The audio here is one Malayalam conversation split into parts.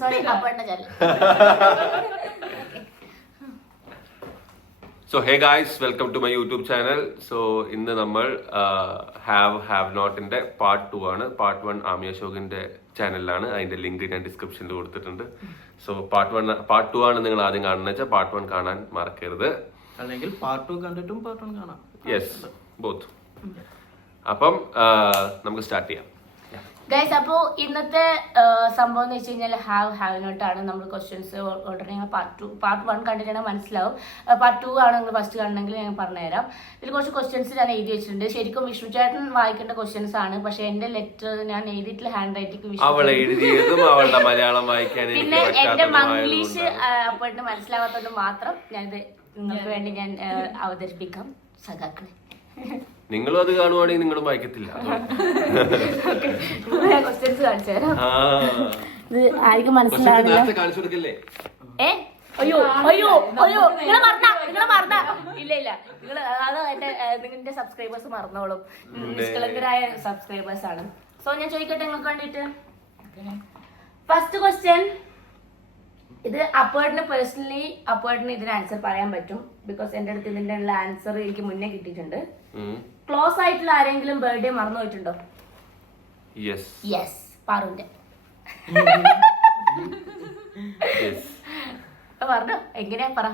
സോറി അപ്പേട്ടന്റെ channel. So hey guys, welcome to my YouTube channel. So ഇന്ന് നമ്മൾ ഹാവ് നോട്ടിന്റെ പാർട്ട് 2 ആണ്. പാർട്ട് 1 ആമി അശോകിന്റെ ചാനലിലാണ്. അതിന്റെ ലിങ്ക് ഞാൻ ഡിസ്ക്രിപ്ഷനിൽ കൊടുത്തിട്ടുണ്ട്. സോ പാർട്ട് 2 ആണ് നിങ്ങൾ ആദ്യം കാണുന്നത് വെച്ചാൽ പാർട്ട് 1 കാണാൻ മറക്കരുത്. അല്ലെങ്കിൽ പാർട്ട് 2 കണ്ടിട്ടും പാർട്ട് 1 കാണാം. Yes, both. അപ്പം നമുക്ക് സ്റ്റാർട്ട് ചെയ്യാം. ഗൈസ്, അപ്പോൾ ഇന്നത്തെ സംഭവം എന്ന് വെച്ച് കഴിഞ്ഞാൽ ഹാവ് നോട്ടാണ്. നമ്മൾ ക്വസ്റ്റ്യൻസ് ഓൾറെഡി ഞങ്ങൾ പാർട്ട് 1 കണ്ടിട്ടാണ് മനസ്സിലാവും. പാർട്ട് 2 ആണ് നിങ്ങൾ ഫസ്റ്റ് കാണണമെങ്കിൽ ഞാൻ പറഞ്ഞുതരാം. ഇതിൽ കുറച്ച് ക്വസ്റ്റ്യൻസ് ഞാൻ എഴുതി വെച്ചിട്ടുണ്ട്. ശരിക്കും വിഷ്ണു ചേട്ടൻ വായിക്കേണ്ട ക്വസ്റ്റ്യൻസ് ആണ്. പക്ഷെ എന്റെ ലെറ്റർ ഞാൻ എഴുതിയിട്ടുള്ള ഹാൻഡ് റൈറ്റിംഗ് പിന്നെ എന്റെ മംഗ്ലീഷ് അപ്പോഴത്തെ മനസ്സിലാവാത്തതുകൊണ്ട് മാത്രം ഞാനിത് നിങ്ങൾക്ക് വേണ്ടി ഞാൻ അവതരിപ്പിക്കാം. സഖാക്കളെ, നിങ്ങളും അത് കാണുവാണെങ്കിൽ നിങ്ങളും വായിക്കത്തില്ല. ക്വസ്റ്റ്യൻസ് കാണിച്ചു തരാം. ഇത് ആർക്കും മനസ്സിലാവില്ല. അയ്യോ അയ്യോ അയ്യോ, നിങ്ങളെ മറന്ന ഇല്ല നിങ്ങൾ അത് നിങ്ങളുടെ സബ്സ്ക്രൈബേഴ്സ് മറന്നോളും. നിഷ്കളങ്കരായ സബ്സ്ക്രൈബേഴ്സ് ആണ്. സോ ഞാൻ ചോദിക്കട്ടെ നിങ്ങൾക്ക് വേണ്ടിട്ട്. ഫസ്റ്റ് ക്വസ്റ്റ്യൻ, ഇത് അപ്പേർട്ടിന് പേഴ്സണലി അപ്പേർട്ടിന് ഇതിന് ആൻസർ പറയാൻ പറ്റും. ബിക്കോസ് എന്റെ അടുത്ത് ഇതിന്റെ ഉള്ള ആൻസർ എനിക്ക് മുന്നേ കിട്ടിയിട്ടുണ്ട്. ക്ലോസ് ആയിട്ടുള്ള ആരെങ്കിലും ബർത്ത്ഡേ മറന്നു പോയിട്ടുണ്ടോ? യെസ്, പാറുന്റെ. പറഞ്ഞോ, എങ്ങനെയാ പറ.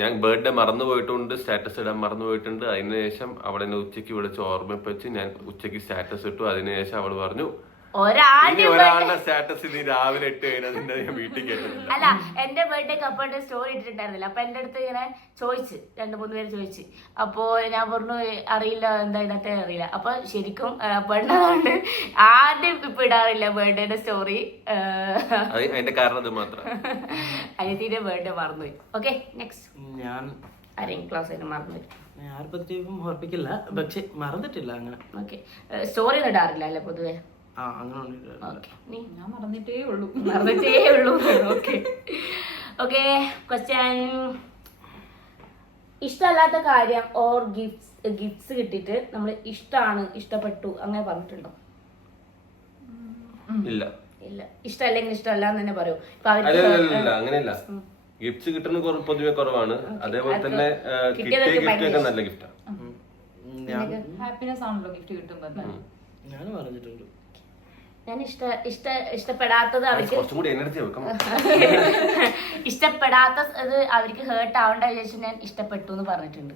ഞാൻ ബർത്ത്ഡേ മറന്നു പോയിട്ടുണ്ട്, സ്റ്റാറ്റസ് ഇടാൻ മറന്നു പോയിട്ടുണ്ട്. അതിനുശേഷം അവളെ എന്നെ ഉച്ചയ്ക്ക് വിളിച്ച് ഓർമ്മിപ്പിച്ച് ഞാൻ ഉച്ചയ്ക്ക് സ്റ്റാറ്റസ് ഇട്ടു. അതിനുശേഷം അവള് പറഞ്ഞു ഒരാളുടെ സ്റ്റാറ്റസ് നീ രാവിലെ ഇട്ട് കഴിഞ്ഞാൽ ഞാൻ വീട്ടിൽ കേട്ടില്ല. അല്ല, എന്റെ ബർത്ത്ഡേക്ക് അപ്പോഴത്തെ സ്റ്റോറി ഇട്ടിട്ടുണ്ടായിരുന്നില്ല. അപ്പൊ എന്റെ അടുത്ത് ഇങ്ങനെ ചോദിച്ച് 2-3 പേര് ചോദിച്ചു. അപ്പോ ഞാൻ പറഞ്ഞു അറിയില്ല, എന്താ ഇടത്തെ അറിയില്ല. അപ്പൊ ശരിക്കും പെണ്ണതുകൊണ്ട് ആദ്യം ഇപ്പൊ ഇടാറില്ല ബർത്ത്ഡേയുടെ സ്റ്റോറി. അതിന്റെ കാരണം അത് മാത്രം. അനിയത്തിന്റെ ബർത്ത്ഡേ മറന്നുപോയി. Okay, next. ഞാൻ ആരെങ്കിലും ക്ലാസ് ആയിട്ട് മറന്നുപോയി? ആർക്കും ഓർപ്പിക്കില്ല, പക്ഷെ മറന്നിട്ടില്ല അങ്ങനെ. ഓക്കെ, സ്റ്റോറി ഒന്നും ഇടാറില്ല അല്ലേ പൊതുവെ? ഞാൻ മറന്നിട്ടേ ഉള്ളൂ. Okay, question. ഇഷ്ടമല്ലാത്ത കാര്യം ഓർ ഗിഫ്റ്റ്സ് കിട്ടിയിട്ട് നമ്മൾ ഇഷ്ടമാണ്, ഇഷ്ടപ്പെട്ടു അങ്ങനെ പറഞ്ഞിട്ടുണ്ടോ? ഇല്ല. ഇഷ്ടമല്ലെങ്കിൽ ഇഷ്ടമല്ല എന്ന് തന്നെ പറയൂ. അങ്ങനെയല്ല, ഗിഫ്റ്റ്സ് കിട്ടുന്ന പൊതുവെ കുറവാണ്. അതേപോലെ തന്നെ കിട്ടിയ ഗിഫ്റ്റ് ഒക്കെ നല്ല ഗിഫ്റ്റാണ്. ഹാപ്പിനെസ് ആണല്ലോ ഗിഫ്റ്റ് കിട്ടുമ്പോൾ. ഞാൻ പറഞ്ഞിട്ടുണ്ട്. ഞാൻ ഇഷ്ടപ്പെടാത്തത് അവർക്ക് ഇഷ്ടപ്പെടാത്ത ഇത് അവർക്ക് ഹേർട്ട് ആവണ്ട വിചാരിച്ചു ഞാൻ ഇഷ്ടപ്പെട്ടു എന്ന് പറഞ്ഞിട്ടുണ്ട്.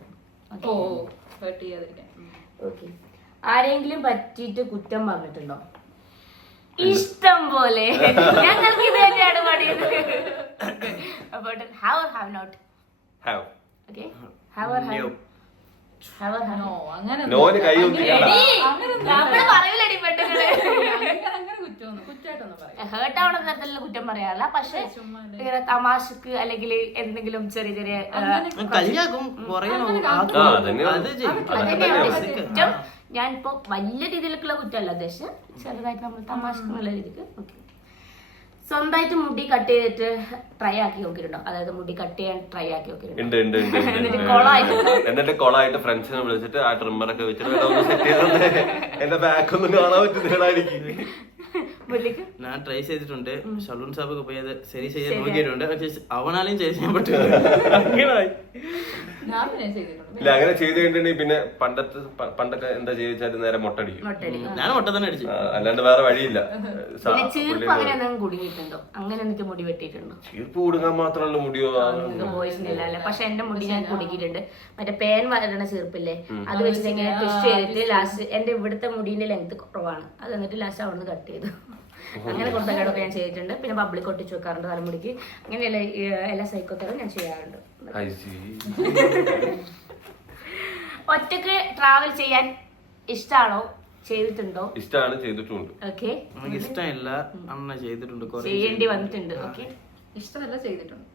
ഓക്കെ, ആരെങ്കിലും പറ്റിയിട്ട് കുറ്റം പറഞ്ഞിട്ടുണ്ടോ? ഇഷ്ടം പോലെ. ഞങ്ങൾക്ക് ഇത് തന്നെയാണ് പണിയത്. ഹേർട്ട് ആവണ തരത്തിലുള്ള കുറ്റം പറയാറില്ല. പക്ഷെ തമാശക്ക് അല്ലെങ്കിൽ എന്തെങ്കിലും ചെറിയ ചെറിയ കുറ്റം, ഞാനിപ്പോ വലിയ രീതിയിലേക്കുള്ള കുറ്റമല്ല ഉദ്ദേശിച്ച്, ചെറുതായിട്ട് നമ്മൾ തമാശക്ക് എന്നുള്ള രീതിക്ക്. ഓക്കെ, സ്വന്തമായിട്ട് മുടി കട്ട് ചെയ്തിട്ട് ട്രൈ ആക്കി നോക്കിയിട്ടുണ്ടോ? അതായത് മുടി കട്ട് ചെയ്യാൻ ട്രൈ ആക്കി നോക്കിയിട്ടുണ്ടോ? എന്നിട്ട് കൊളായിട്ട് ഫ്രണ്ട്സിനെ വിളിച്ചിട്ട് ആ ട്രിമ്മറൊക്കെ വെച്ചിട്ട് എന്റെ ബാക്ക് ഒന്നും കാണാൻ പറ്റുന്നതായിരിക്കും. ഞാൻ ട്രൈ ചെയ്തിട്ടുണ്ട്. സലൂൺ ഷോപ്പൊക്കെ പോയി അത് ശരി ചെയ്യാൻ നോക്കിയിട്ടുണ്ട്. പക്ഷെ അവനാലും ശരി ചെയ്യാൻ പറ്റില്ല. അങ്ങനെ ചെയ്ത് കഴിഞ്ഞിട്ടുണ്ടെങ്കിൽ പിന്നെ പണ്ടൊക്കെ എന്താ ചെയ്താൽ നേരെ മൊട്ടടിക്കും. ഞാൻ മൊട്ട തന്നെ അടിച്ചു, അല്ലാണ്ട് വേറെ വഴിയില്ല. ചീർപ്പ് കൊടുക്കാൻ മാത്രമല്ല മുടിയോ പക്ഷെ എന്റെ മുടി ഞാൻ കുടുങ്ങിയിട്ടുണ്ട്. മറ്റേ പേൻ വരണ ചീർപ്പില്ലേ, അത് വെച്ചിട്ട് ഇങ്ങനെ ട്വിസ്റ്റ് ചെയ്തിട്ട് ലാസ്റ്റ് എന്റെ ഇവിടുത്തെ മുടിന്റെ ലെങ്ത് കുറവാണ്, അത് എന്നിട്ട് ലാസ്റ്റ് അവിടെ നിന്ന് കട്ട് ചെയ്തു. അങ്ങനെ കുറച്ചൊക്കെ ഞാൻ ചെയ്തിട്ടുണ്ട്. പിന്നെ പബ്ലിക് ഒട്ടിച്ചു വെക്കാറുണ്ട് തലമുടിക്ക്. അങ്ങനെയുള്ള എല്ലാ സൈക്കോത്തരും ഞാൻ ചെയ്യാറുണ്ട്. ഒറ്റക്ക് ട്രാവൽ ചെയ്യാൻ ഇഷ്ടമാണോ? ചെയ്തിട്ടുണ്ടോ? ഇഷ്ടമാണ്, ചെയ്തിട്ടുണ്ട്. ഓക്കെ, ഇഷ്ടമില്ല, അമ്മ ചെയ്തിട്ടുണ്ട്, ചെയ്യേണ്ടി വന്നിട്ടുണ്ട്. ഓക്കെ, ഇഷ്ടമല്ല, ചെയ്തിട്ടുണ്ട്.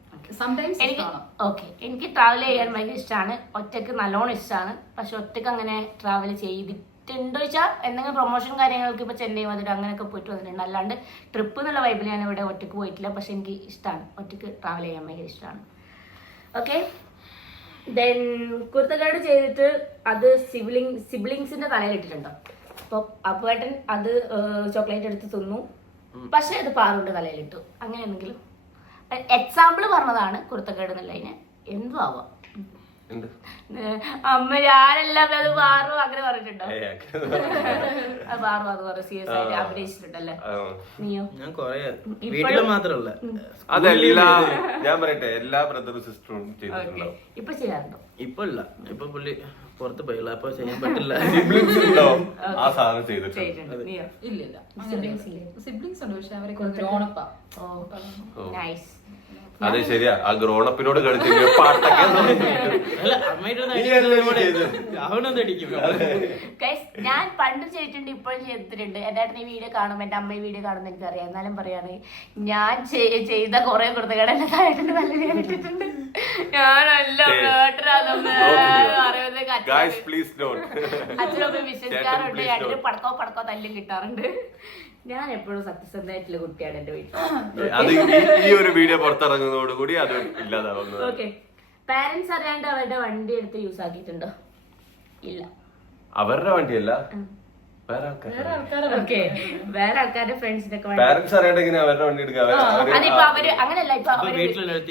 എനിക്ക് ട്രാവൽ ചെയ്യാൻ ഭയങ്കര ഇഷ്ടമാണ്. ഒറ്റക്ക് നല്ലോണം ഇഷ്ടമാണ്. പക്ഷെ ഒറ്റക്ക് അങ്ങനെ ട്രാവൽ ചെയ്തിട്ടുണ്ടോ ചോദിച്ചാൽ എന്തെങ്കിലും പ്രൊമോഷൻ കാര്യങ്ങൾക്ക് ഇപ്പൊ ചെന്നൈ വന്നിട്ട് അങ്ങനെയൊക്കെ പോയിട്ട് വന്നിട്ടുണ്ട്. അല്ലാണ്ട് ട്രിപ്പ് എന്നുള്ള വൈബിൽ ഞാൻ ഇവിടെ ഒറ്റക്ക് പോയിട്ടില്ല. പക്ഷെ എനിക്ക് ഇഷ്ടമാണ്, ഒറ്റക്ക് ട്രാവൽ ചെയ്യാൻ ഭയങ്കര ഇഷ്ടമാണ്. ഓക്കെ, ദെൻ കുരുത്തക്കേട് ചെയ്തിട്ട് അത് സിബ്ലിങ്സിന്റെ തലയിൽ ഇട്ടിട്ടുണ്ടോ? അപ്പോൾ അപ്പേട്ടൻ അത് ചോക്ലേറ്റ് എടുത്ത് തിന്നു, പക്ഷെ ഇത് പാറുണ്ട് തലയിലിട്ടു, അങ്ങനെ എന്തെങ്കിലും എക്സാമ്പിൾ പറഞ്ഞതാണ് കുരുത്തക്കേട് എന്നുള്ളതിന്. എന്തും ആവാം. അമ്മ ഞാനെല്ലാം അത് പാറു അങ്ങനെ പറഞ്ഞിട്ടുണ്ടോ? അത് പാറു അത് കുറെ സീരിയസ് ആയിട്ട് അഭിനയിച്ചിട്ടുണ്ടല്ലേ? നീയോ? ഞാൻ കൊറേ വീട്ടില് മാത്രല്ല, അതെല്ലാം ഞാൻ പറയട്ടെ, എല്ലാ ബ്രദറും സിസ്റ്ററും ചെയ്തിട്ടുണ്ടോ? ഇപ്പൊ ചെയ്യാറുണ്ടോ? ഇപ്പൊ ഇല്ല, ഇപ്പൊ പുള്ളി പുറത്ത് പോയില്ല, അപ്പൊ ചെയ്യാൻ പറ്റില്ല. ആ സാധനം ചെയ്തിട്ടുണ്ട്. നീയോ? ഇല്ലില്ല, സിബ്ലിങ്സ് ഉണ്ട്, പക്ഷെ അവരെ ഗ്രോണപ്പാ. നൈസ്. അതെ ശരിയാ, ആ ഗ്രോണപ്പിനോട് കളിച്ച് പാട്ടൊക്കെ അവനൊന്നും അടിക്കും. ഞാൻ പണ്ടും ചെയ്തിട്ടുണ്ട്, ഇപ്പോഴും ചെയ്തിട്ടുണ്ട്. എന്റെ ഏട്ടൻ ഈ വീഡിയോ കാണും, എന്റെ അമ്മ ഈ വീഡിയോ കാണുമ്പോൾ എനിക്കറിയാം. എന്നാലും പറയാണ്, ഞാൻ ചെയ്ത കുറെ കുരുത്തക്കേട് എന്റെ താഴെ നല്ല കേട്ടിട്ടുണ്ട്. ഞാനെല്ലാം അച്ഛനൊക്കെ വിശ്വസിക്കാറുണ്ട്. ഏട്ടന് പടക്കോ തല്ലും കിട്ടാറുണ്ട്. ഞാൻ എപ്പോഴും സത്യസന്ധമായിട്ടുള്ള കുട്ടിയാണ് എന്റെ വീട്ടിൽ. ഈ ഒരു വീഡിയോ പുറത്തിറങ്ങുന്നതോടുകൂടി അത് ഇല്ലാതാവുന്നത്. ഓക്കെ, പാരന്റ്സ് അറിയാണ്ട് അവരുടെ വണ്ടി എടുത്ത് യൂസ് ആക്കിയിട്ടുണ്ടോ? ഇല്ല. അവരുടെ വണ്ടിയല്ല, വേറെ ആൾക്കാരുടെ ഫ്രണ്ട്സിന്റെ പാരന്റ്സ് അറിയാണ്ട് എങ്ങനെ അവരുടെ വണ്ടി എടുക്കാം? അതിപ്പോ അവര് അങ്ങനെയല്ല, ഇപ്പൊ അവര്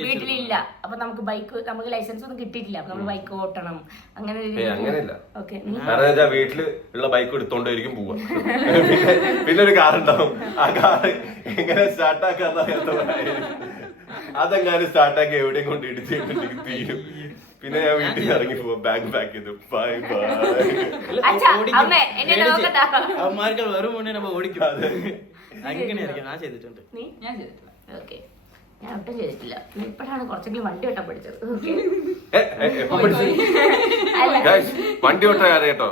വീട്ടിലില്ല, അപ്പൊ നമുക്ക് ബൈക്ക്, നമുക്ക് ലൈസൻസ് ഒന്നും കിട്ടിയിട്ടില്ല, അപ്പൊ നമ്മൾ ബൈക്ക് ഓട്ടണം. അങ്ങനെ അങ്ങനെയല്ല. ഓക്കെ, കാരണം വീട്ടില് ഉള്ള ബൈക്ക് എടുത്തോണ്ടായിരിക്കും പോവാ. പിന്നെ ഒരു കാർ ഉണ്ടാവും, ആ കാർ എങ്ങനെ സ്റ്റാർട്ടാക്കാന്ന് അതെങ്ങാനും സ്റ്റാർട്ടാക്കി എവിടെയും കൊണ്ട് ഇടിച്ചിട്ടുണ്ടെങ്കിൽ തീരും. പിന്നെ ഞാൻ വീട്ടിൽ ഇറങ്ങി പോവാം, ബാഗ് പാക്ക് ചെയ്തു, ബൈ ബൈ. അവന്മാർക്ക് വെറും മുന്നേ ഓടിക്കും. അങ്ങനെയായിരിക്കും. ഞാൻ ചെയ്തിട്ടുണ്ട്. ഞാൻ ചെയ്തിട്ടില്ല. ഓക്കെ, ഞാൻ ഒട്ടും ചെയ്തിട്ടില്ല. ഇപ്പോഴാണ് കുറച്ചെങ്കിലും വണ്ടി ഓട്ടാൻ പഠിച്ചത്. വണ്ടി ഓട്ടാൻ അറിയാട്ടോ.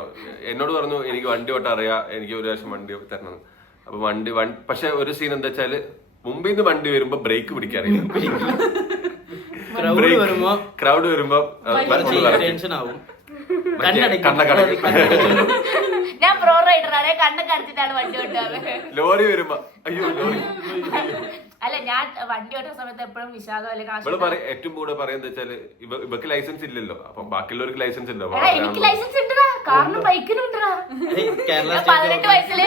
എന്നോട് പറഞ്ഞു എനിക്ക് വണ്ടി ഓട്ടാൻ അറിയാം, എനിക്ക് ഒരു പ്രാവശ്യം വണ്ടി തരണം. അപ്പൊ വണ്ടി പക്ഷെ ഒരു സീൻ എന്താ വെച്ചാല്, മുമ്പിൽ നിന്ന് വണ്ടി വരുമ്പോ ബ്രേക്ക് പിടിക്കാറില്ല. ക്രൗഡ് വരുമ്പോ ടെൻഷൻ ആവും. ഞാൻ പ്രോ റൈഡറാണ്, കണ്ണൊക്കെ അടിച്ചിട്ടാണ് വണ്ടി ഓട്ടാറ്. ലോറി വരുമ്പോ അയ്യോ ലോറി. അല്ല, ഞാൻ വണ്ടി ഓട്ടുന്ന സമയത്ത് എപ്പോഴും വിഷാദം അല്ലെങ്കിൽ ഏറ്റവും കൂടുതൽ പറയുന്നത് വെച്ചാല് ഇവക്ക് ലൈസൻസ് ഇല്ലല്ലോ, അപ്പൊ ബാക്കിയുള്ളവർക്ക് ലൈസൻസ് ഉണ്ടോ? എനിക്ക് ലൈസൻസ് ഉണ്ടടാ, കാറിനും ബൈക്കിനും ഉണ്ടടാ. 18 വയസ്സിലേ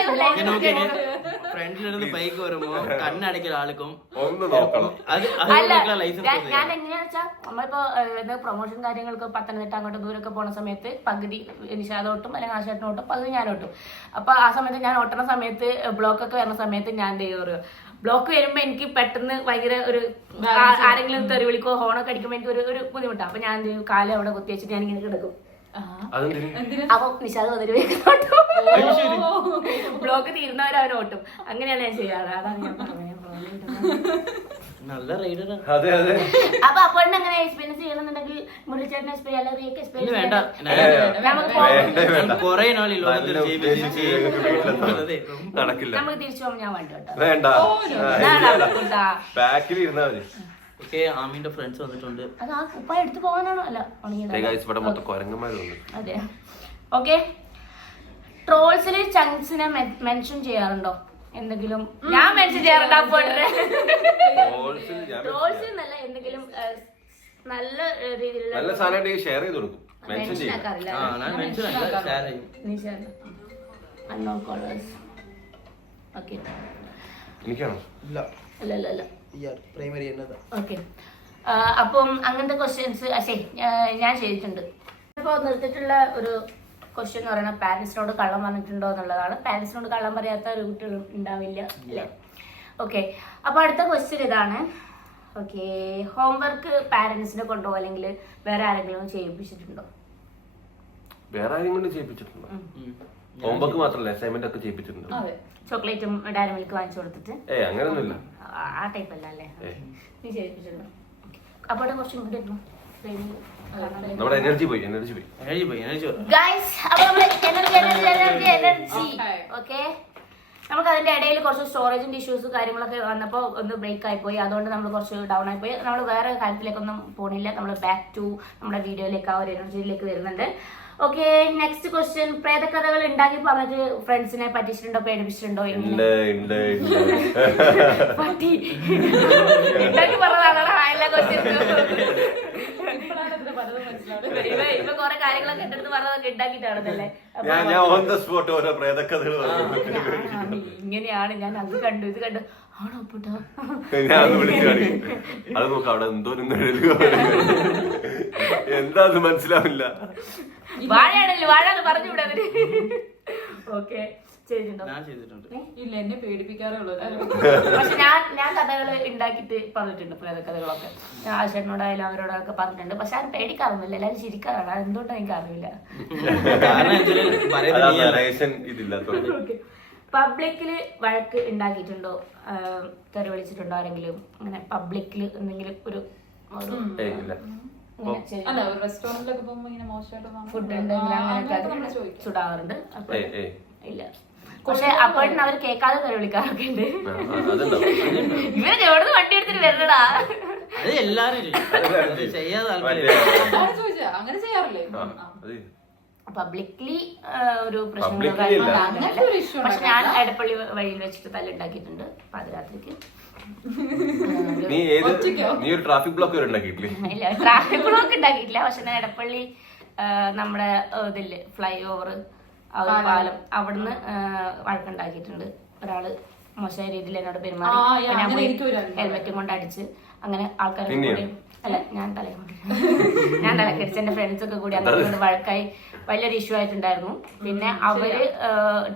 ഫ്രണ്ടിലിരുന്ന് ബൈക്ക് വരുമ്പോ കണ്ണടയ്ക്കുന്ന ആൾക്കും ഒന്ന് നോക്കണം. ഞാൻ എങ്ങനെയാന്ന് വെച്ചാ, നമ്മളിപ്പോ പ്രൊമോഷൻ കാര്യങ്ങൾക്ക് പത്തനംതിട്ട അങ്ങോട്ട് ദൂരമൊക്കെ പോണ സമയത്ത് പകുതി നിഷാദോട്ടും അല്ലെങ്കിൽ ആശാട്ടനോട്ടും പകുതി ഞാനോട്ടും. അപ്പൊ ആ സമയത്ത് ഞാൻ ഓട്ടണ സമയത്ത് ബ്ലോക്ക് ഒക്കെ വരുന്ന സമയത്ത് ഞാൻ എന്ത് ചെയ്യും, ബ്ലോക്ക് വരുമ്പോ എനിക്ക് പെട്ടെന്ന് ഭയങ്കര ഒരു ആരെങ്കിലും തെറി വിളിക്കോ ഹോണൊക്കെ അടിക്കുമ്പോ എനിക്ക് ഒരു ബുദ്ധിമുട്ടാണ്. അപ്പൊ ഞാൻ എന്ത് ചെയ്യും, കാലം അവിടെ കുത്തി വെച്ചിട്ട് ഞാൻ ഇങ്ങനെ കിടക്കും. അപ്പൊ നിഷാദ് വന്നിട്ട് വേഗം ബ്ലോക്ക് തീരുന്നവരെ അവൻ ഓട്ടും. അങ്ങനെയാണ് ഞാൻ ചെയ്യാറ്. അതാണ് ഞാൻ പറഞ്ഞത്. നല്ല റൈഡറാ. അപ്പൊ അപ്പോഴും അങ്ങനെ എക്സ്പീരിയൻസ് ചെയ്യണമെന്നുണ്ടെങ്കിൽ മുരളിച്ചേട്ടൻ എക്സ്പീരിയൻസ് നടക്കില്ല. നമുക്ക് തിരിച്ചു പോകുമ്പോൾ ഞാൻ വണ്ടി കേട്ടോ. വേണ്ട, ബാക്കിൽ ഇരുന്നാ മതി. ആമിന്റെ ഫ്രണ്ട്സ് വന്നിട്ടുണ്ട്. അത് ആ കുപ്പായ എടുത്തു പോകാനാണോ? അല്ല, അതെ. ഓക്കെ, ട്രോൾസില് ചങ്ക്സിനെ മെൻഷൻ ചെയ്യാറുണ്ടോ? എന്തെങ്കിലും ഞാൻ മെൻഷൻ ചെയ്യാറുണ്ട്. അപ്പോൾ ട്രോൾസ് എന്നല്ല, എന്തെങ്കിലും നല്ല രീതിയിലുള്ള നല്ല സാധനം ഷെയർ ചെയ്ത് കൊടുക്കും. മെൻഷൻ ആക്കാറില്ല. Unknown callers. ഓക്കെ, എനിക്കാണോ? അല്ല. പ്രൈമറി. ഓക്കെ, അപ്പം അങ്ങനത്തെ ക്വസ്റ്റ്യൻസ് ഞാൻ ചെയ്തിട്ടുണ്ട്. ഇപ്പോൾ നിർത്തിയിട്ടുള്ള ഒരു ക്വസ്റ്റ്യൻ എന്ന് പറയുന്നത് പാരൻസിനോട് കള്ളം പറഞ്ഞിട്ടുണ്ടോ എന്നുള്ളതാണ്. പാരൻസിനോട് കള്ളം പറയാത്ത ഒരു കുട്ടികൾ ഉണ്ടാവില്ല അല്ലേ? ഓക്കെ, അപ്പോൾ അടുത്ത ക്വസ്റ്റ്യൻ ഇതാണ്. ഓക്കെ, ഹോംവർക്ക് പാരൻസിനെ കൊണ്ടോ അല്ലെങ്കിൽ വേറെ ആരെങ്കിലും ചെയ്യിപ്പിച്ചിട്ടുണ്ടോ? വേറെ ആരെങ്കിലും ചെയ്യിപ്പിച്ചിട്ടുണ്ടോ? ഹോംവർക്ക് മാത്രമല്ല, അസൈൻമെന്റ് ഒക്കെ ചെയ്യിപ്പിച്ചിട്ടുണ്ടോ? ചോക്ലേറ്റും ഡയറി മിൽക്ക് വാങ്ങിച്ചു കൊടുത്തിട്ട്? അങ്ങനെയൊന്നുമില്ല. ആ ടൈപ്പ് അല്ല അല്ലേ? നീ ചെയ്യിപ്പിച്ചിട്ടുണ്ടോ? അപ്പോൾ ക്വസ്റ്റ്യൻ കിട്ടിയിരുന്നു. നമ്മുടെ എനർജി പോയി. ഗൈസ്, അപ്പോൾ നമ്മൾ എനർജി. ഓക്കെ, നമുക്ക് അതിന്റെ ഇടയിൽ കുറച്ച് സ്റ്റോറേജിന്റെ ഇഷ്യൂസ് കാര്യങ്ങളൊക്കെ വന്നപ്പോൾ ഒന്ന് ബ്രേക്ക് ആയിപ്പോയി. അതുകൊണ്ട് നമ്മൾ കുറച്ച് ഡൗൺ ആയിപ്പോയി. നമ്മൾ വേറെ കാര്യത്തിലേക്കൊന്നും പോണില്ല. നമ്മൾ ബാക്ക് ടു നമ്മുടെ വീഡിയോയിലേക്ക്, ആ ഒരു എനർജിയിലേക്ക് വരുന്നുണ്ട്. Okay, next question. പ്രേതകഥകൾ ഉണ്ടാക്കി പറഞ്ഞിട്ട് ഫ്രണ്ട്സിനെ പറ്റിച്ചിട്ടുണ്ടോ, പേടിപ്പിച്ചിട്ടുണ്ടോ? പറ്റി ഉണ്ടാക്കി പറഞ്ഞതാണ് എല്ലാ ക്വസ്റ്റ്യൻസും. പലതും മനസ്സിലാവും. ഇപ്പൊ കൊറേ കാര്യങ്ങളൊക്കെ എന്റെ അടുത്ത് പറഞ്ഞതൊക്കെ ഉണ്ടാക്കിട്ടാണെന്നല്ലേ. ഞാൻ ഓൺ ദ സ്പോട്ട് ഓരോ പ്രേതക്കഥകൾ ഇങ്ങനെയാണ് ഞാൻ അത് കണ്ടു ഇത് കണ്ടു ആണോ അപ്പൂട്ടാ ഞാൻ അത് വിളിച്ചു കാണിക്കും. അത് നോക്കാം അവിടെ എന്തോ എന്താ അത് മനസ്സിലാവില്ല. വാഴയാണല്ലോ വാഴാന്ന് പറഞ്ഞു വിടാ അവര്. ഓക്കെ ചെയ്തിട്ടുണ്ടോ? ഞാൻ ചെയ്തിട്ടുണ്ട്. ഇല്ല, എന്നെ പേടിപ്പിക്കാറേ ഉള്ളൂ. പക്ഷെ ഞാൻ കഥകൾ ഉണ്ടാക്കിയിട്ട് പറഞ്ഞിട്ടുണ്ട്, പ്രേതകഥകളൊക്കെ. ഞാൻ ആശേട്ടനോടായാലും അവരോടൊക്കെ പറഞ്ഞിട്ടുണ്ട്. പക്ഷെ ആരും പേടിക്കാറൊന്നുമില്ല, എല്ലാവരും ചിരിക്കാറാണ്. അതെന്തുകൊണ്ടാണ് എനിക്ക് അറിയില്ല. പബ്ലിക്കില് വഴക്ക് ഉണ്ടാക്കിയിട്ടുണ്ടോ? തെറി വിളിച്ചിട്ടുണ്ടോ ആരെങ്കിലും? അങ്ങനെ പബ്ലിക്കില് എന്തെങ്കിലും ഒരു അല്ല, ഒരു റെസ്റ്റോറന്റിലൊക്കെ പോകുമ്പോ ഇങ്ങനെ മോശമായിട്ട് ഫുഡ് ഉണ്ടെങ്കിൽ അങ്ങനെയൊക്കെ ചുടാറുണ്ട്. അപ്പൊ ഇല്ല, പക്ഷെ അപ്പോഴും അവര് കേൾക്കാതെ തെറി വിളിക്കാറൊക്കെ ഉണ്ട്. ഇവര് എവിടുന്ന് വണ്ടി എടുത്തിട്ട് വരണടാ. അത് എല്ലാരും ചെയ്യാതെ അങ്ങനെ ചെയ്യാറില്ലേ? പബ്ലിക്ലി ഒരു പ്രശ്നങ്ങളോ പക്ഷെ ഞാൻ എടപ്പള്ളി വഴിയിൽ വെച്ചിട്ട് തല്ലുണ്ടാക്കിയിട്ടുണ്ട് പാതിരാത്രിക്ക്. നീ ട്രാഫിക് ബ്ലോക്ക് ഉണ്ടാക്കിയിട്ടില്ലേ? ഇല്ല, ട്രാഫിക് ബ്ലോക്ക് ഉണ്ടാക്കിയിട്ടില്ല. പക്ഷെ ഞാൻ എടപ്പള്ളി നമ്മുടെ ഇതില്ലേ ഫ്ലൈ ഓവർ ആ ഒരു പാലം അവിടുന്ന് വഴക്കുണ്ടാക്കിയിട്ടുണ്ട്. ഒരാള് മോശമായ രീതിയിൽ എന്നോട് പെരുമാറി, ഹെൽമെറ്റും കൊണ്ട് അടിച്ച് അങ്ങനെ ആൾക്കാരെ കൂടി അല്ല ഞാൻ തലക്കടിച്ച് എന്റെ ഫ്രണ്ട്സ് ഒക്കെ കൂടി അങ്ങനെ വഴക്കായി വലിയൊരു ഇഷ്യൂ ആയിട്ടുണ്ടായിരുന്നു. പിന്നെ അവര്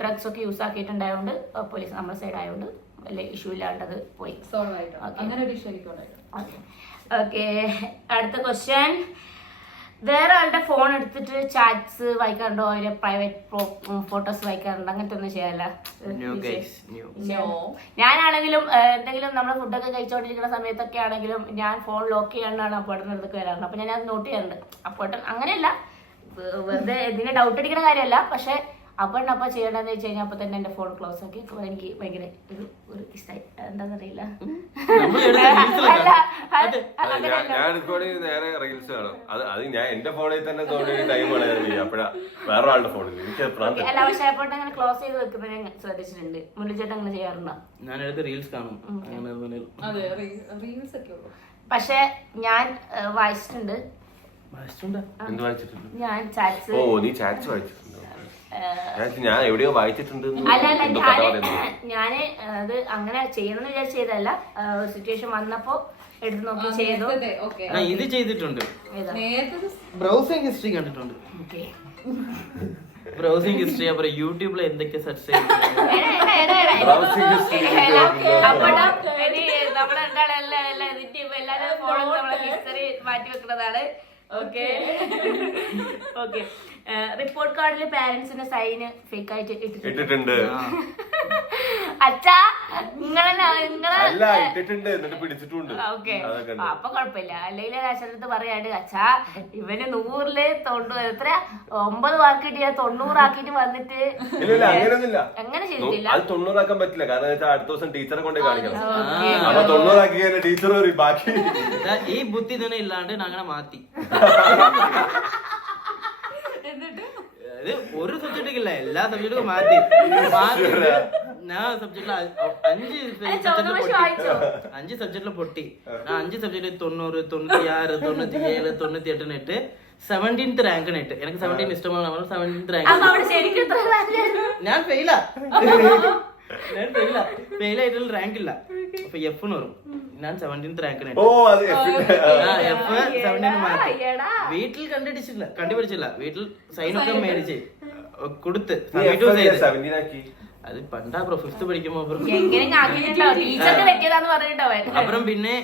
ഡ്രഗ്സ് ഒക്കെ യൂസ് ആക്കിയിട്ടുണ്ടായതുകൊണ്ട് പോലീസ് നമ്മുടെ സൈഡ് ആയതുകൊണ്ട് വലിയ ഇഷ്യൂ ഇല്ലാണ്ടത് പോയി. ഓക്കെ, അടുത്ത ക്വസ്റ്റ്യൻ. വേറെ ആളുടെ ഫോൺ എടുത്തിട്ട് ചാറ്റ്സ് വായിക്കാറുണ്ടോ? അവര് പ്രൈവറ്റ് ഫോട്ടോസ് വായിക്കാറുണ്ടോ? അങ്ങനത്തെ ഒന്നും ചെയ്യാറില്ല. ഞാനാണെങ്കിലും എന്തെങ്കിലും നമ്മളെ ഫുഡൊക്കെ കഴിച്ചുകൊണ്ടിരിക്കുന്ന സമയത്തൊക്കെ ആണെങ്കിലും ഞാൻ ഫോൺ ലോക്ക് ചെയ്യാണ്ടാണ് അപ്പോട്ടൻ്റെ അടുത്തൊക്കെ വരാറുണ്ട്. അപ്പൊ ഞാൻ അത് നോട്ട് ചെയ്യാറുണ്ട്. അപ്പോട്ടൻ അങ്ങനെയല്ല, വെറുതെ ഇതിനെ ഡൗട്ട് അടിക്കുന്ന കാര്യമല്ല. പക്ഷെ അപ്പൊ ചെയ്യണമെന്ന് വെച്ച് കഴിഞ്ഞാൽ അപ്പൊ തന്നെ എന്റെ ഫോൺ ക്ലോസ് ആക്കി. എനിക്ക് ഭയങ്കര ഒരു ഇഷ്ടമായി, എന്താന്നറിയില്ല. ഞാൻ നേരെ റീൽസ് കാണും. അത് ഞാൻ എന്റെ ഫോണിൽ തന്നെ ടൈം അപ്പഴാ വേറെ ആളുടെ ഫോണിൽ അല്ല. പക്ഷെ അപ്പോട്ട് അങ്ങനെ ക്ലോസ് ചെയ്ത് വെക്കുന്നത് ഞാൻ ശ്രദ്ധിച്ചിട്ടുണ്ട്. മുരളിച്ചേട്ടൻ അങ്ങനെ ചെയ്യാറുണ്ടോ? ഞാനെടുത്ത് റീൽസ് കാണും. പക്ഷെ ഞാൻ വായിച്ചിട്ടുണ്ട്. ഞാൻ ചാറ്റ്സ് ഞാൻ എവിടെയോ വായിച്ചിട്ടുണ്ട്. ഞാന് അത് അങ്ങനെ ചെയ്യണമെന്ന് വിചാരിച്ച് ചെയ്തതല്ല. ഒരു സിറ്റുവേഷൻ വന്നപ്പോ എടുത്ത് നോക്കി ചെയ്തു. ഇത് ചെയ്തിട്ടുണ്ട്. ബ്രൗസിംഗ് ഹിസ്റ്ററി കണ്ടിട്ടുണ്ട്. ബ്രൗസിംഗ് ഹിസ്റ്ററി അപ്പുറം യൂട്യൂബിൽ എന്തൊക്കെ സെർച്ച് ചെയ്തു. നമ്മുടെ എല്ലാവരും ഫോണിൽ നമ്മളെ ഹിസ്റ്ററി മാറ്റി വെക്കുന്നതാണ്. Okay okay. റിപ്പോർട്ട് കാർഡില് പാരന്റ്സിന്റെ സൈന് ഫേക്ക് ആയിട്ട് ഇട്ടിട്ടുണ്ട്. അച്ഛാ ഓക്കെ, അപ്പൊ കുഴപ്പമില്ല. അല്ലെങ്കിൽ അച്ഛനടുത്ത് പറയാണ്, അച്ഛാ ഇവന് 100-ല് 9 മാർക്ക് കിട്ടിയ 90 ആക്കിട്ട് വന്നിട്ട് അങ്ങനെ ചെയ്തിട്ടില്ല. 90 ആക്കാൻ പറ്റില്ല, കാരണം അടുത്ത ദിവസം ടീച്ചറെ കൊണ്ടേ കാണിക്കണം. 90 ആക്കി ടീച്ചർ ബാക്കി ഈ ബുദ്ധി തന്നെ ഇല്ലാണ്ട് അങ്ങനെ മാറ്റി. ഒരു സബ്ജക്റ്റ് ഇല്ല, എല്ലാ സബ്ജക്റ്റും മാറ്റി. ഞാൻ സബ്ജക്റ്റില് 5 സബ്ജക്റ്റില് പൊട്ടി. ഞാൻ 5 സബ്ജക്റ്റിൽ 90, 96, 97, 98 ഇട്ട് 17th റാങ്കിന് ഇട്ട്. എനിക്ക് 17 ഇഷ്ടമാണ്. 17th റാങ്ക് ഞാൻ ഫെയിലാ. ഫെയിലായിട്ടുള്ള റാങ്ക് ഇല്ല. അപ്പൊ എഫ് എന്ന് പറയും. ഞാൻ 17th റാങ്കിന് ഇട്ട്. എഫ് 17 മാറ്റി. വീട്ടിൽ കണ്ടുപിടിച്ചില്ല. വീട്ടിൽ സൈനൊക്കെ മേടിച്ച് കൊടുത്ത് അത് പണ്ടാ ബ്രോ 5th പഠിക്കുമ്പോ. അപ്പുറം പിന്നെ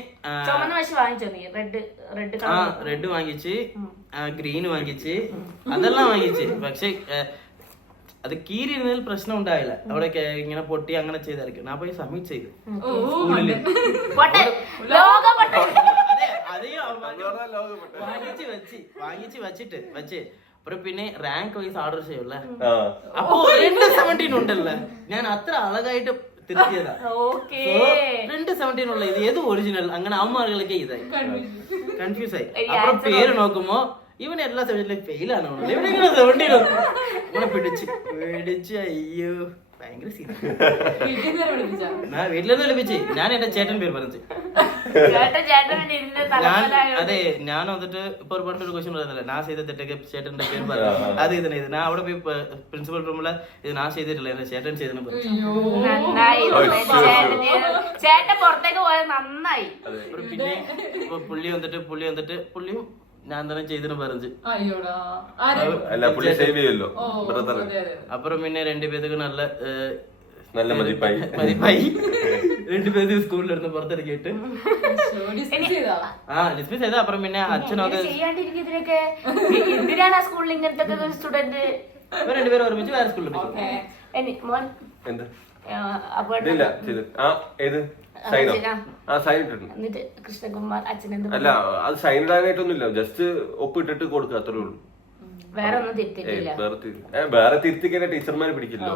റെഡ് വാങ്ങിച്ച്, ഗ്രീൻ വാങ്ങിച്ച്, അതെല്ലാം വാങ്ങിച്ച്. പക്ഷെ അത് കീറിയിരുന്നതിൽ പ്രശ്നം ഉണ്ടായില്ല. അവിടെ ഇങ്ങനെ പൊട്ടി അങ്ങനെ ചെയ്തായിരിക്കും. ഞാൻ പോയി സബ്മിറ്റ് ചെയ്തു സ്കൂളില്. വാങ്ങിച്ച് വെച്ച് അப்புறம் പിന്നെ റാങ്ക് വൈസ് ഓർഡർ ചെയ്യൂല. അപ്പൊ 217 ഉണ്ടല്ലോ. ഞാൻ അത്ര അഴകായിട്ട് തിരുത്തിയതാ. 217 ഉള്ള ഇത് ഏത് ഒറിജിനൽ അങ്ങനെ അമ്മമാർക്കൊക്കെ ഇതായി കൺഫ്യൂസ് ആയി. അப்புறம் പേര് നോക്കുമ്പോ ഇവൻ എല്ലാ സബ്ജക്റ്റിലും ഫെയിൽ ആണ്. ഇവിടെ പിടിച്ച് അയ്യോ ഭയങ്കര സീൻ. വീട്ടിൽ നിന്ന് വരെ വിളിച്ചാ. ഞാൻ വീട്ടിലൊന്നും വിളിപ്പിച്ച് ഞാൻ എന്റെ ചേട്ടൻ പേര് പറഞ്ഞു. അതെ ഞാൻ വന്നിട്ട് ഇപ്പൊ ഒരു പണ്ടൊരു ക്വസ്റ്റ്യൻ പറയുന്നില്ല ഞാൻ ചെയ്ത തെറ്റൊക്കെ ചേട്ടന്റെ പേര് പറഞ്ഞു. അത് ഇതിനെ ഞാൻ അവിടെ പോയി പ്രിൻസിപ്പൽ റൂമില് ഇത് ഞാൻ ചെയ്തിട്ടില്ല എന്റെ ചേട്ടൻ ചെയ്തെന്ന് പറഞ്ഞു. ചേട്ടൻ പുറത്തേക്ക് പോയത് നന്നായി. പിന്നെ പുള്ളി വന്നിട്ട് പുള്ളിയും ഞാൻ തന്നെ ചെയ്തെന്ന് പറഞ്ഞു. അയ്യോടാ. അപ്പുറം പിന്നെ രണ്ടുപേർക്ക് നല്ല മതിപ്പായി രണ്ടുപേര് സ്കൂളിലിരുന്ന് പുറത്തിറക്കിയിട്ട് ഡിസ്മിസ് ചെയ്ത. അപ്പുറം പിന്നെ അച്ഛനൊക്കെ ചെയ്യാണ്ടിരിക്കുന്നതിനൊക്കെ എന്തിനാണ് ആ സ്കൂളിൽ ഇങ്ങനത്തെ സ്റ്റുഡന്റ് രണ്ടുപേരും ഒരുമിച്ച് വേറെ സ്കൂളിൽ മോൻ എന്നിട്ട് കൃഷ്ണകുമാർ അച്ഛൻ അല്ല അത് സൈൻ ഇടാനായിട്ടൊന്നുമില്ല, ജസ്റ്റ് ഒപ്പിട്ടിട്ട് കൊടുക്കുക അത്രേ ഉള്ളൂ. വേറെ ഒന്നും തിരുത്തിട്ടില്ല. വേറെ തിരുത്തിക്കാൻ ടീച്ചർമാരെ പിടിക്കില്ലോ.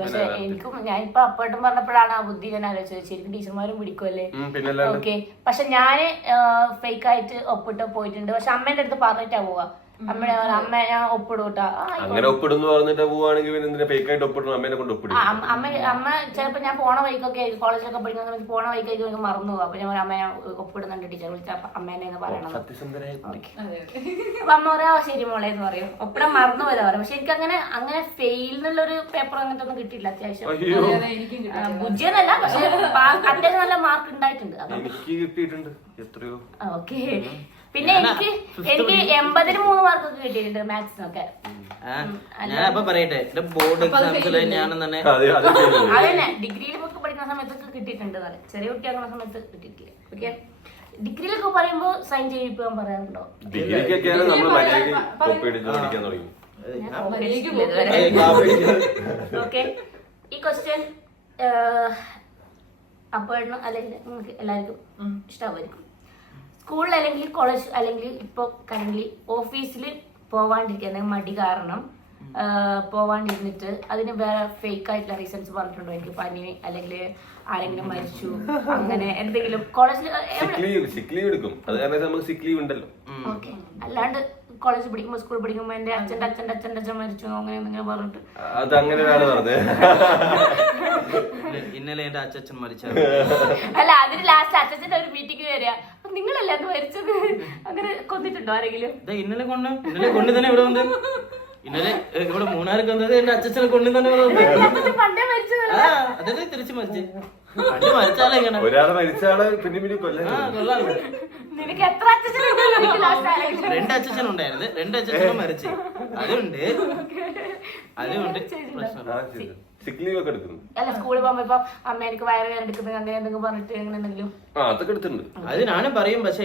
പക്ഷെ എനിക്കും ഞാൻ ഇപ്പൊ അപ്പോട്ടും പറഞ്ഞപ്പോഴാണ് ആ ബുദ്ധി ഞാൻ ആലോചിച്ചത്, ശരിക്കും ടീച്ചർമാരും പിടിക്കുമല്ലേ. ഓക്കെ, പക്ഷെ ഞാന് ഫേക്ക് ആയിട്ട് ഒപ്പിട്ട് പോയിട്ടുണ്ട്. പക്ഷെ അമ്മേന്റെ അടുത്ത് പറഞ്ഞിട്ടാ പോവാ. അമ്മ ഞാൻ ഒപ്പിടൂട്ടാ. അങ്ങനെ ഒപ്പിടുന്നു പറഞ്ഞിട്ട് പോവാണെങ്കിൽ ഫേക്ക് ആയിട്ട് ഒപ്പിടണം, അമ്മേനെ കൊണ്ട് ഒപ്പിടും. അമ്മ ചിലപ്പോ ഞാൻ പോണ വഴിക്കൊക്കെ കോളേജിലൊക്കെ പഠിക്കുന്ന സമയത്ത് പോണ വഴിക്കൊക്കെ എനിക്ക് മറന്നു പോകും. അപ്പൊ ഞാൻ അമ്മ ഞാൻ ഒപ്പിടുന്നുണ്ട് ടീച്ചർ വിളിച്ച അമ്മേനെ പറയണം. അപ്പൊ അമ്മ പറയാ ശരി മോളെ എന്ന് പറയും. ഒപ്പിടാൻ മറന്നു പോയതാ പറയാം. പക്ഷെ എനിക്ക് അങ്ങനെ ഫെയിൽ എന്നുള്ളൊരു പേപ്പർ അങ്ങനത്തെ ഒന്നും കിട്ടിയില്ല. അത്യാവശ്യം ബുദ്ധിയൊന്നല്ല, പക്ഷെ അത്യാവശ്യം നല്ല മാർക്ക് ഉണ്ടായിട്ടുണ്ട്. എനിക്ക് കിട്ടിയിട്ടുണ്ട് എത്രയോ. ഓക്കെ, പിന്നെ എനിക്ക് 83 മാർക്കൊക്കെ കിട്ടിയിട്ടുണ്ട് മാത്സിനൊക്കെ. ഞാനപ്പൊ പറയട്ടെ ബോർഡ് എക്സാംസിൽ ഞാനും തന്നെ അതന്നെ ഡിഗ്രിയിലൊക്കെ പഠിക്കുന്ന സമയത്തൊക്കെ കിട്ടിയിട്ടുണ്ട്. ചെറിയ കുട്ടിയാകുന്ന സമയത്ത് കിട്ടിയിട്ടില്ല. ഓക്കെ, ഡിഗ്രിയിലൊക്കെ പറയുമ്പോ സൈൻ ചെയ്യിപ്പിക്കാൻ പറയാറുണ്ടോ? ഡിഗ്രിക്കൊക്കെയാണ് നമ്മൾ പഠിക്കാൻ തുടങ്ങി. ഓക്കെ, ഈ ക്വസ്റ്റ്യൻ അപ്പോഴും അല്ലെങ്കിൽ നിങ്ങൾക്ക് എല്ലാവർക്കും ഇഷ്ടമായിരിക്കും. സ്കൂളിൽ അല്ലെങ്കിൽ കോളേജ് അല്ലെങ്കിൽ ഇപ്പോൾ കറന്റ് ഓഫീസിൽ പോവാണ്ടിരിക്കുന്ന മടി കാരണം പോവാണ്ടിരുന്നിട്ട് അതിന് വേറെ ഫേക്ക് ആയിട്ടുള്ള റീസൺസ് പറഞ്ഞിട്ടുണ്ടോ? എനിക്ക് പനി അല്ലെങ്കിൽ ആരെങ്കിലും മരിച്ചു അങ്ങനെ എന്തെങ്കിലും കോളേജിൽ ഓക്കെ, അല്ലാണ്ട് കോളേജ് പഠിക്കുമ്പോ സ്കൂൾ പഠിക്കുമ്പോ എന്റെ അച്ഛൻ്റെ അച്ഛൻ മരിച്ചു അങ്ങനെ എന്തെങ്കിലും പറഞ്ഞിട്ട് ഇന്നലെ എന്റെ അച്ഛൻ മരിച്ചു. അല്ല, അതിന് ലാസ്റ്റ് അച്ഛൻ്റെ ഒരു മീറ്റിംഗ് വരിക, നിങ്ങളല്ലേ അത് മരിച്ചത് അങ്ങനെ കൊന്നിട്ടുണ്ടോ ആരെങ്കിലും? ഇന്നലെ കൊണ്ട് തന്നെ ഇവിടെ വന്ന് ഇന്നലെ ഇവിടെ മൂന്നാർക്ക് വന്നത് എന്റെ അച്ഛനെ കൊണ്ട് തന്നെ പണ്ടേ മരിച്ചത്. അതെ തിരിച്ചു മരിച്ചു. പണ്ട് മരിച്ചാലേ എങ്ങനെ ഒരാളെ മരിച്ചാള് പിന്നെ കൊള്ളാം. നിനക്ക് എത്ര അച്ഛനുണ്ടായിരുന്നു? 2 അച്ഛനുണ്ടായിരുന്നു, 2 അച്ഛനും മരിച്ചു. അതുകൊണ്ട് അല്ല, സ്കൂളിൽ പോകുമ്പോ ഇപ്പൊ അമ്മ എനിക്ക് വയറ് വേദന എടുക്കുന്നത് അങ്ങനെ എന്തെങ്കിലും പറഞ്ഞിട്ട് അങ്ങനെ എന്തെങ്കിലും അതൊക്കെ എടുത്തിട്ടുണ്ട്. അത് ഞാനും പറയും. പക്ഷെ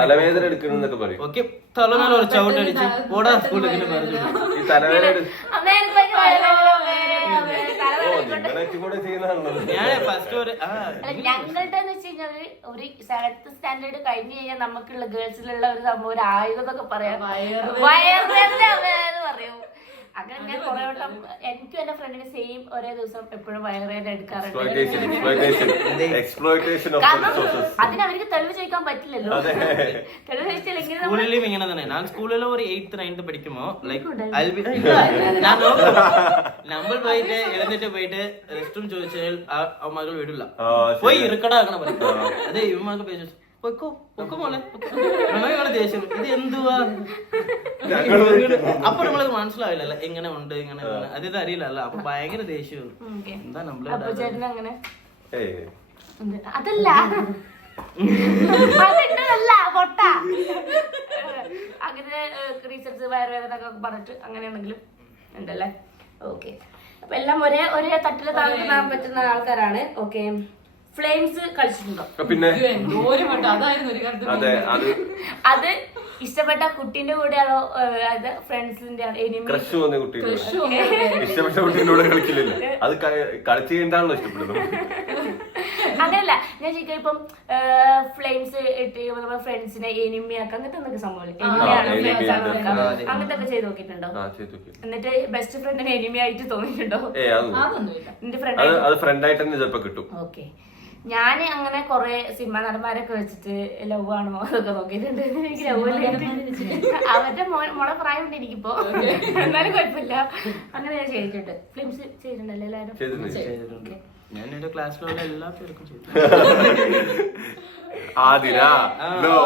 തലവേദന എടുക്കുന്നൊക്കെ പറയും. ഓക്കെ, തലവേദന ഒരു ചവിട്ടടിച്ച് പോടാ സ്കൂളിൽ പറഞ്ഞു. ഈ തലവേദന ഞങ്ങളുടെ വെച്ച് കഴിഞ്ഞാൽ ഒരു 7th സ്റ്റാൻഡേർഡ് കഴിഞ്ഞ് കഴിഞ്ഞാൽ നമുക്കുള്ള ഗേൾസിലുള്ള ഒരു സംഭവം ഒരു ആയുധം എന്നൊക്കെ പറയാം, വയറുവേദന പറയും. അങ്ങനെ ഞാൻ കുറെ വട്ടം എനിക്കും എന്റെ ഫ്രണ്ടിന് സെയിം ഒരേ ദിവസം എപ്പോഴും വയറുവേദന എടുക്കാറുണ്ട്. കാരണം അതിന് അവർക്ക് തെളിവ് ചോദിക്കാൻ പറ്റില്ലല്ലോ. തെളിവ് ചോദിച്ചില്ലെങ്കിൽ സ്കൂളിലും ഇങ്ങനെ തന്നെ. ഞാൻ സ്കൂളിൽ ഒരു 8th 9th പഠിക്കുമ്പോ നമ്മൾ പോയിട്ട് എഴുന്നിട്ട് പോയിട്ട് റെസ്റ്റ് റൂം ചോദിച്ചാൽ മകൾ വിടില്ല, പോയി ഇറുക്കടാ അങ്ങനെ പറയും. അതെ ഇവന്മാർക്ക് പേര് പൊക്കോ മോളെ ദേഷ്യം ഇത് എന്തുവാ. അപ്പൊ നമ്മളത് മനസ്സിലാവില്ലല്ലോ എങ്ങനെ ഉണ്ട് ഇങ്ങനെ അത് അറിയില്ലല്ലോ. അപ്പൊ ഭയങ്കര ദേഷ്യം. എന്താ നമ്മള് അങ്ങനെ അതല്ല പൊട്ട അങ്ങനെ റീസൺസ് വയറുവേദന ഒക്കെ പറഞ്ഞിട്ട് അങ്ങനെ എന്തെങ്കിലും ഉണ്ടല്ലേ. ഓക്കെ, അപ്പൊ എല്ലാം ഒരേ തട്ടില് താമസിക്കാൻ പറ്റുന്ന ആൾക്കാരാണ്. ഓക്കെ, ഫ്ലെയിംസ് കളിച്ചിട്ടുണ്ടോ? പിന്നെ അത് ഇഷ്ടപ്പെട്ട കുട്ടീന്റെ കൂടെയാണോ അത് ഫ്രണ്ട്സിന്റെ ഇഷ്ടപ്പെട്ട കുട്ടീന്റെ കൂടെ കളിക്കില്ലല്ലോ, അത് കളിച്ചു കഴിഞ്ഞാണല്ലോ ഇഷ്ടപ്പെടുന്നത്. അങ്ങനല്ല ഞാൻ ചോദിക്കാം, ഇപ്പം ഫ്ലെയിംസ് ഇട്ട് ഫ്രണ്ട്സിനെ എനിമിയാക്കാം അങ്ങനത്തെ എന്തൊക്കെ സംഭവം അങ്ങനത്തെ ഒക്കെ ചെയ്ത് നോക്കിയിട്ടുണ്ടോ? എന്നിട്ട് ബെസ്റ്റ് ഫ്രണ്ടിനെ എനിമി ആയിട്ട് തോന്നിയിട്ടുണ്ടോ? നിന്റെ ഫ്രണ്ടായിട്ട് തന്നെ ചിലപ്പോ കിട്ടും. ഓക്കെ, ഞാൻ അങ്ങനെ കുറെ സിനിമ നടന്മാരൊക്കെ വെച്ചിട്ട് ലവ് ആണോ അതൊക്കെ നോക്കിയിട്ടുണ്ട്. എനിക്ക് ലവ് അവരുടെ മോളെ പ്രായം ഉണ്ട് എനിക്കിപ്പോ, എന്നാലും കുഴപ്പമില്ല. അങ്ങനെ ഞാൻ ചെയ്തിട്ടുണ്ട്. ഫിലിംസ് ചെയ്തിട്ടുണ്ടല്ലോ എല്ലാവരും? ചെയ്തിട്ടുണ്ട്. ഞാൻ എന്റെ ക്ലാസ്സിലുള്ള എല്ലാ പേർക്കും ചെയ്തു. ആതിര ലോ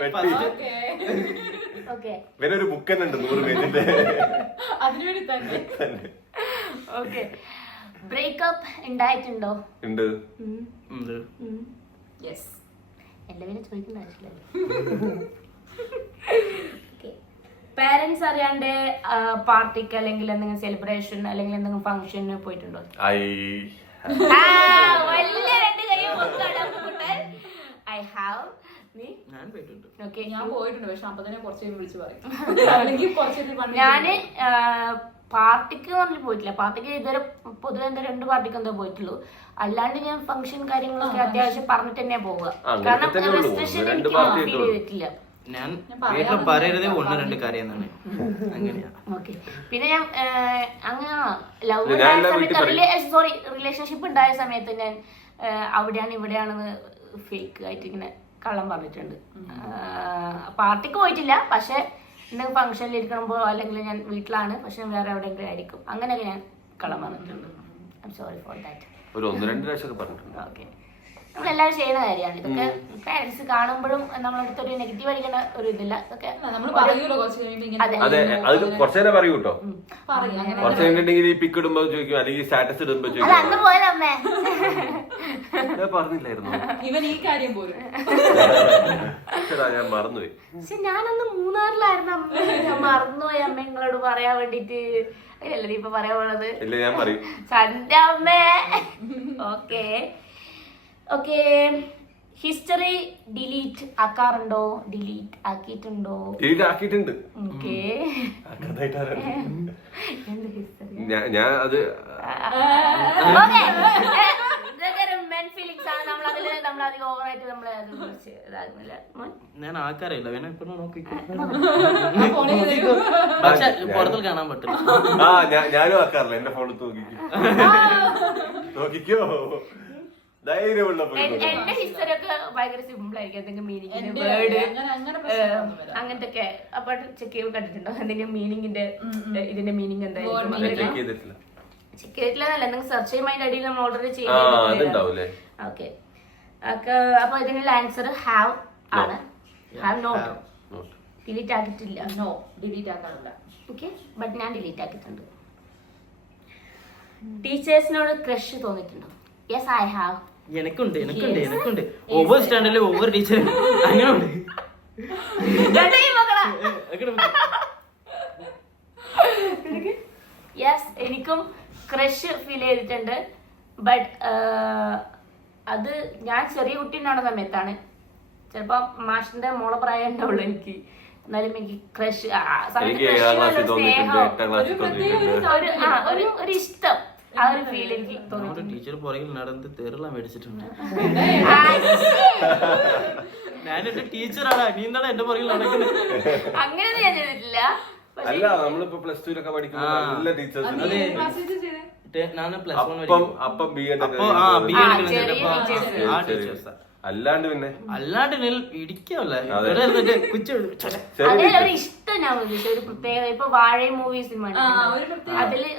വെട്ടി ഓക്കെ ഇവനൊരു ഒരു ബുക്ക് തന്നെ ഉണ്ട് 100 പേജിന്റെ. അതിനുവേണ്ടി തന്നെ. ഓക്കെ. ബ്രേക്കപ്പ് ഉണ്ടായിട്ടുണ്ടോ? ഉണ്ട്. യെസ്. എന്റെ പേര് ചോദിക്കേണ്ട ആവശ്യമില്ലല്ലോ. പാരന്റ്സ് അറിയാണ്ട് പാർട്ടിക്ക് അല്ലെങ്കിൽ എന്തെങ്കിലും സെലിബ്രേഷൻ അല്ലെങ്കിൽ എന്തെങ്കിലും ഫംഗ്ഷന് പോയിട്ടുണ്ടോ? വലിയ 2 കൈയും ഐ ഹാവ്. ഞാൻ പോയിട്ടുണ്ട്. ഓക്കെ. ഞാൻ പോയിട്ടുണ്ട്, പക്ഷെ അപ്പൊ തന്നെ കുറച്ച് വിളിച്ചു പറയും. അല്ലെങ്കിൽ ഞാന് പാർട്ടിക്ക് പറഞ്ഞിട്ട് പോയിട്ടില്ല. പാർട്ടിക്ക് ഇതുവരെ പൊതുവെ എന്താ 2 പാർട്ടിക്ക് എന്തോ പോയിട്ടുള്ളൂ. അല്ലാണ്ട് ഞാൻ ഫംഗ്ഷൻ കാര്യങ്ങളൊക്കെ അത്യാവശ്യം പറഞ്ഞിട്ട് തന്നെ പോവുക. കാരണം റെസ്ട്രിക്ഷൻ എനിക്ക് ഫീൽ ചെയ്തിട്ടില്ല. ഞാൻ വീട്ടിൽ പറയരുതേ 1-2 കാര്യം എന്നാണ്. അങ്ങനെയാ. ഓക്കെ. പിന്നെ ഞാൻ അങ്ങനെ ലവ് റിലേഷൻഷിപ്പ് ഉണ്ടായ സമയത്ത് ഞാൻ അവിടെയാണ് ഇവിടെയാണെന്ന് ഫേക്ക് ആയിട്ട് ഇങ്ങനെ കള്ളം പറഞ്ഞിട്ടുണ്ട്. പാർട്ടിക്ക് പോയിട്ടില്ല, പക്ഷെ എന്തെങ്കിലും ഫംഗ്ഷനിൽ ഇരിക്കണമ്പോ അല്ലെങ്കിൽ ഞാൻ വീട്ടിലാണ് പക്ഷെ വേറെ എവിടെയെങ്കിലും ആയിരിക്കും, അങ്ങനെയൊക്കെ ഞാൻ കള്ളം പറഞ്ഞിട്ടുണ്ട്. I am sorry for that. ഒരു 1-2 പ്രാവശ്യം പറഞ്ഞിട്ടുണ്ട്. ഓക്കെ. നമ്മളെല്ലാവരും ചെയ്യുന്ന കാര്യമാണ് ഇതൊക്കെ. പാരന്റ്സ് കാണുമ്പോഴും നമ്മളടുത്തൊരു നെഗറ്റീവ് അടിക്കേണ്ട ഒരു ഇതില്ല. ഇതൊക്കെ നമ്മൾ പറയൂലോ കുറച്ച് കഴിയുമ്പോൾ. അതെ, അത് കുറച്ചേരം പറയൂ കേട്ടോ. കുറച്ച് കഴിഞ്ഞിട്ടുണ്ടെങ്കിൽ ഈ പിക്ക് ഇടുമ്പോ ചോദിക്കും, അല്ലെങ്കിൽ സ്റ്റാറ്റസ് ഇടുമ്പോ ചോദിക്കും, അന്ന് പോയതമ്മേ പറഞ്ഞില്ലായിരുന്നു. ഇവൻ ഈ കാര്യം പോലും ഞാൻ മറന്നുപോയി. പക്ഷെ ഞാനന്ന് മൂന്നാറിലായിരുന്നു അമ്മ, ഞാൻ മറന്നുപോയി അമ്മ നിങ്ങളോട് പറയാൻ വേണ്ടിട്ട്. അങ്ങനെയല്ലേ ഇപ്പൊ പറയാൻ പോണത്? ഇല്ല, ഞാൻ പറയും. സന്ധ്യ അമ്മേ. ഓക്കെ. ഓക്കെ. ഹിസ്റ്ററി ഡിലീറ്റ് ആക്കാറുണ്ടോ? ഡിലീറ്റ് ആക്കിയിട്ടുണ്ടോ? ഡിലീറ്റ് ആക്കിയിട്ടുണ്ട്. ഓക്കെ. എന്ത് ഹിസ്റ്ററി? ഞാൻ അത് ഫീലിംഗ്സ് ആണ്. നമ്മളധികം ഓവറായിട്ട് ഇതാകുന്നില്ല. ഞാൻ ആക്കാറില്ല, വേണേ ഇപ്പൊ നോക്കി. ഫോണിൽ പക്ഷെ പുറത്തിൽ കാണാൻ പറ്റില്ല. ഞാനും ആക്കാറില്ല. എന്റെ ഫോണിൽ നോക്കിക്കോ. എന്റെ ഹിസ്റ്ററി ഒക്കെ ഭയങ്കര സിമ്പിൾ ആയിരിക്കും. എന്തെങ്കിലും മീനിങ്ങിന്റെ വേർഡ് അങ്ങനത്തെ ഒക്കെ അപ്പൊ ചെക്ക് ചെയ്ത് കണ്ടിട്ടുണ്ടോ? എന്തെങ്കിലും മീനിങ്ങിന്റെ ഇതിന്റെ മീനിങ് എന്തായിരിക്കും? ചെക്ക് ചെയ്തിട്ടില്ലെന്നല്ല, എന്തെങ്കിലും സെർച്ച് ചെയ്യുമ്പോൾ അതിന്റെ അടിയിൽ നമ്മൾ ഓൾറെഡി ചെയ്യുന്നത്. ഓക്കെ. അപ്പൊ ഇതിനുള്ള ആൻസർ ഹാവ് ആണ്. Have not. ഡിലീറ്റ് ആക്കിയിട്ടില്ല. നോ, ഡിലീറ്റ് ആക്കാറില്ല. ഓക്കെ. ബട്ട് ഞാൻ ഡിലീറ്റ് ആക്കിയിട്ടുണ്ട്. ടീച്ചേഴ്സിനോട് ക്രഷ് തോന്നിയിട്ടുണ്ടോ? Yes, I have. എനിക്കുണ്ട്. ഓവർ സ്റ്റാൻഡേർഡിൽ ഓവർ ടീച്ചർ അങ്ങനെ ഉണ്ട്. യെസ്, എനിക്കും ക്രഷ് ഫീൽ ചെയ്തിട്ടുണ്ട്. ബട്ട് അത് ഞാൻ ചെറിയ കുട്ടീനാണ് സമയത്താണ്. ചിലപ്പോ മാഷിന്റെ മോളെ പ്രായം ഉണ്ടാവുള്ളൂ എനിക്ക്. എന്നാലും എനിക്ക് ക്രഷ് സ്നേഹം, ഒരു ഇഷ്ടം, ആ ഒരു ഫീൽ എനിക്ക് തോന്നി. ടീച്ചർ പുറകിൽ നടന്ന് തേറെല്ലാം മേടിച്ചിട്ടുണ്ട്. ഞാനെന്റെ ടീച്ചറാണ്, നീ എന്താണ് എന്റെ പുറകിൽ നടക്കുന്നത്? അങ്ങനെയൊന്നും ഞാൻ ചെയ്തിട്ടില്ല. അല്ല, നമ്മളിപ്പോ പ്ലസ് 2 പഠിക്കുമ്പോ നല്ല ടീച്ചേഴ്സ്. അല്ലാണ്ട് പിന്നെ അല്ലാണ്ട് ഇടിക്കല്ല ഒരു ഇഷ്ടം. ഞാൻ ഉദ്ദേശിച്ച ഒരു പ്രത്യേകത. ഇപ്പൊ വാഴ മൂവി സിനിമ അതില്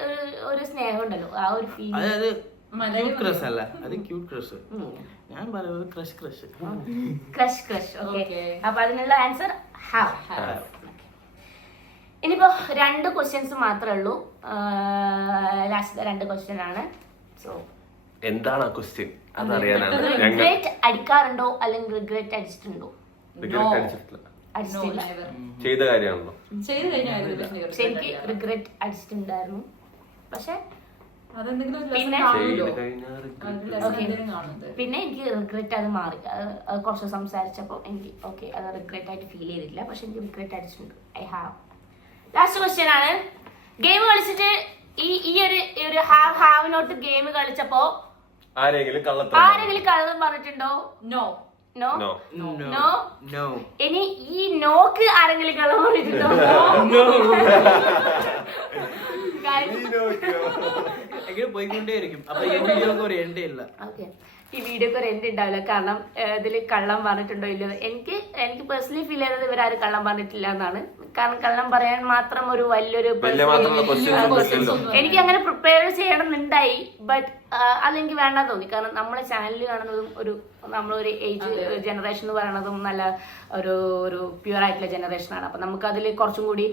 ഒരു സ്നേഹം ഉണ്ടല്ലോ, ആ ഒരു ഫീൽ. അതായത് ക്യൂട്ട് ക്രഷ് അല്ല, അത് ക്യൂട്ട് ക്രഷ്. ഞാൻ പറയുന്നത് crush crush crush crush. Okay. അപ്പൊ അതിനുള്ള ആൻസർ ഹാവ്. ഇനിയിപ്പോ 2 ക്വസ്റ്റ്യൻസ് മാത്രമേ ഉള്ളൂ. ലാസ്റ്റ് 2 ക്വസ്റ്റ്യൻ ആണ്. സോ എന്താണ് ആ ക്വസ്റ്റ്യൻ? അതറിയാനാണ്. റിഗ്രറ്റ് അടിക്കാറുണ്ടോ അല്ലെങ്കിൽ റിഗ്രറ്റ് അടിച്ചിട്ടുണ്ടോ? അടിച്ചിട്ടില്ല. ചെയ്ത കാര്യമാണല്ലോ. പക്ഷെ എനിക്ക് റിഗ്രറ്റ് അടിച്ചിട്ടുണ്ടായിരുന്നു. പക്ഷെ പിന്നെ എനിക്ക് റിഗ്രറ്റ് അത് മാറി. അത് കുറച്ച് സംസാരിച്ചപ്പോ എനിക്ക് ഓക്കെ, അത് റിഗ്രറ്റ് ആയിട്ട് ഫീൽ ചെയ്തിട്ടില്ല. പക്ഷെ എനിക്ക് റിഗ്രറ്റ് അടിച്ചിട്ടുണ്ട്. I have. ലാസ്റ്റ് ക്വസ്റ്റ്യൻ ആണ്. ഗെയിം കളിച്ചിട്ട് ഈ ഒരു ഹാവ് നോട്ട് ഗെയിം കളിച്ചപ്പോ ആരെങ്കിലും കള്ളം പറഞ്ഞിട്ടുണ്ടോ? No. No no no no. ഇനി ഈ നോക്ക് ആരെങ്കിലും കള്ളം പറഞ്ഞിട്ടുണ്ടോ? എങ്ങനെ പോയിക്കൊണ്ടേ ഇരിക്കും. അപ്പൊ ഈ വീഡിയോക്ക് ഒരു എൻഡ് ഇല്ല. ഓക്കെ, ഈ വീഡിയോക്ക് ഒരു എൻഡ് ഉണ്ടാവില്ല. കാരണം ഇതിൽ കള്ളം പറഞ്ഞിട്ടുണ്ടോ ഇല്ലയോ, എനിക്ക് പേഴ്സണലി ഫീൽ ചെയ്തത് ഇവരാരും കള്ളം പറഞ്ഞിട്ടില്ല എന്നാണ്. കാരണം കള്ളം പറയാൻ മാത്രം ഒരു വലിയൊരു എനിക്ക് അങ്ങനെ പ്രിപ്പയർ ചെയ്യണം എന്നുണ്ടായി. ബട്ട് അതെനിക്ക് വേണ്ട തോന്നി. കാരണം നമ്മളെ ചാനലിൽ കാണുന്നതും നമ്മളൊരു ഏജ് ജനറേഷൻ എന്ന് പറയുന്നതും നല്ല ഒരു പ്യുവർ ആയിട്ടുള്ള ജനറേഷനാണ്. അപ്പം നമുക്ക് അതിൽ കുറച്ചും കൂടി